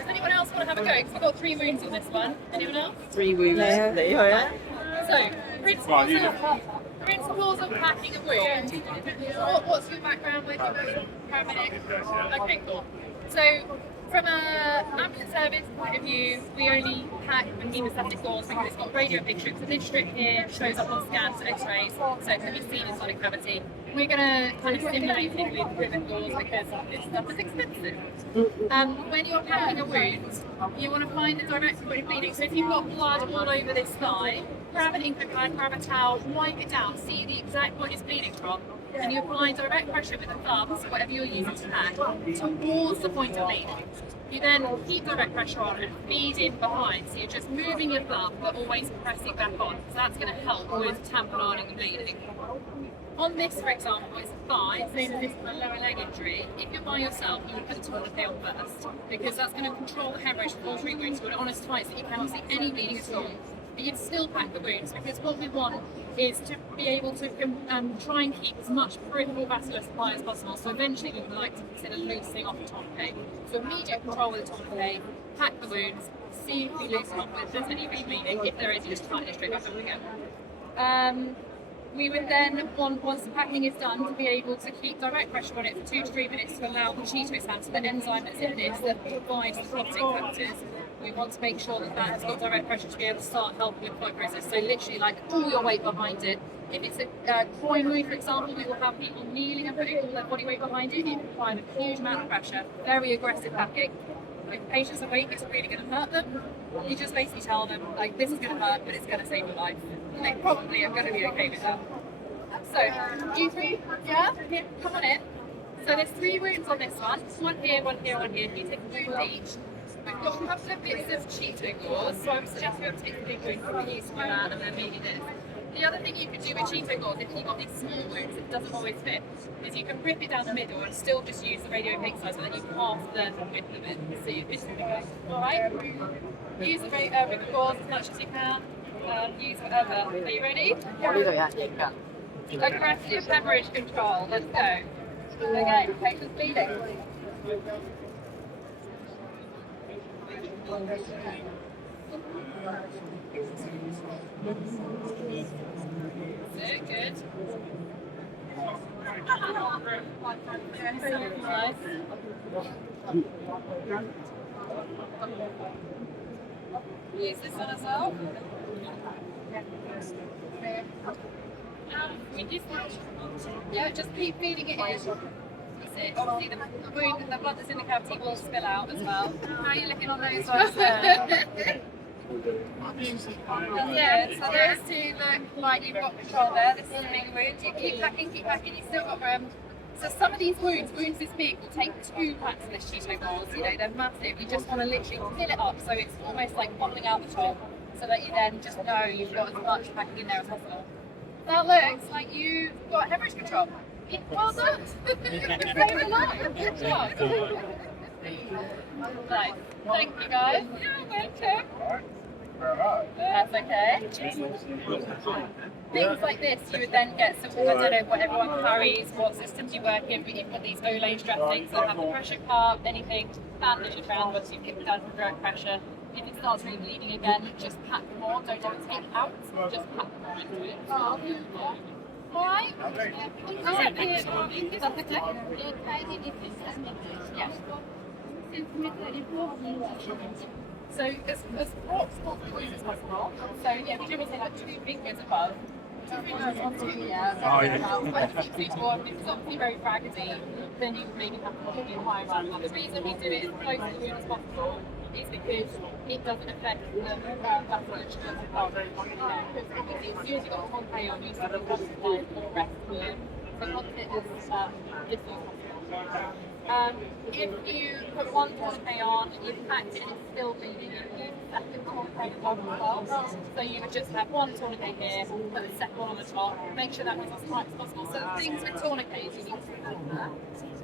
Does anyone else want to have a go? Because we've got 3 wounds on this one. Anyone else? 3 wounds. Yeah. So, principles of packing a wound. What's your background with your paramedic? Okay, cool. So, from a ambulance service point of view, we only pack with hemostatic gauze because it's got radio pictures. So this strip here shows up on scans, X-rays, so it can be seen inside a cavity. We're going to kind of simulate it with ribbon gauze because this stuff is expensive. When you're packing a wound, you want to find the direct point of bleeding. So if you've got blood all over this thigh, grab an ink pad, grab a towel, wipe it down, see the exact point it's bleeding from, and you apply direct pressure with the thumbs, whatever you're using to pack, towards the point of bleeding. You then keep direct pressure on and feed in behind, so you're just moving your thumb but always pressing back on. So that's going to help with tamponing the bleeding. On this, for example, is a thigh, so this is a lower leg injury. If you're by yourself, you would put the tourniquet on first, because that's going to control the hemorrhage for all 3 wounds. But honest tight, so you cannot see any bleeding at all. But you'd still pack the wounds, because what we want is to be able to try and keep as much peripheral vascular supply as possible. So eventually we would like to consider loosening off the tourniquet. So immediate control with the tourniquet, pack the wounds, see if we loosen off if there's any rebleeding. If there is, you just tighten it straight back up again. We would then want, once the packing is done, to be able to keep direct pressure on it for 2 to 3 minutes to allow the chi to expand. So the enzyme that's in this that provides the clotting factors, we want to make sure that that has got direct pressure to be able to start helping with fibrosis. So literally like all your weight behind it. If it's a groin wound, for example, we will have people kneeling and putting all their body weight behind it. It requires a huge amount of pressure, very aggressive packing. If patients are weak, it's really going to hurt them. You just basically tell them, like, this is going to hurt, but it's going to save your life. And they probably are going to be okay with that. So, you 3, yeah? Come on in. So there's 3 wounds on this one. One here, one here, one here. You take a wound each. We've got a couple of bits of Cheeto gauze, so I would suggest we have to take the big wound, probably use some of that, and then maybe this. The other thing you could do with Cheeto gauze, if you've got these small wounds that doesn't always fit, is you can rip it down the middle and still just use the radiopaque size, so then you half the width of it, so it's going to go. Alright? Use the ribbon gauze as much as you can. Use whatever. Are you ready? Aggressive hemorrhage control. Let's go. Okay, patient's bleeding. Good. Nice. Use this one as well. Just keep feeding it in. That's it. Obviously the wound and the blood that's in the cavity will spill out as well. How are you looking on those ones there? Yeah, so those 2 look like you've got control there. This is a big wound. You keep packing, you've still got room. So some of these wounds this big, will take 2 packs of this Cheeto gauze. You know, they're massive. You just want to literally fill it up so it's almost like popping out the top, so that you then just know you've got as much packing in there as possible. That looks like you've got hemorrhage control. Well done. You've saved a lot. Good job. Nice. Thank you guys. Yeah, welcome. That's okay. Things like this, you would then get some, I don't know what everyone carries, what systems you work in, but you've got these Olay strap things that have the pressure cup, anything, bandage it around once you've kicked down from direct pressure. If it starts really bleeding again, just pack more, don't ever take it out, just pack more into it. Alright? So as proximal as possible. So yeah, we generally say like 2 fingers above. 2 fingers on 2, yeah. If it's obviously very raggedy, then you maybe have to be higher up. The reason we do it as close to the wound as possible is because it doesn't affect the vasculature of the body. Because as soon as you've got a tourniquet on, you sort of want to line for the rest of the wound. So want it as little as possible. If you put one tourniquet on, you've packed it and it's still bleeding, you use the second tourniquet on as well. So you would just have one tourniquet here, put the second one on the top, make sure that was as tight as possible. So the things with tourniquets, you need to remember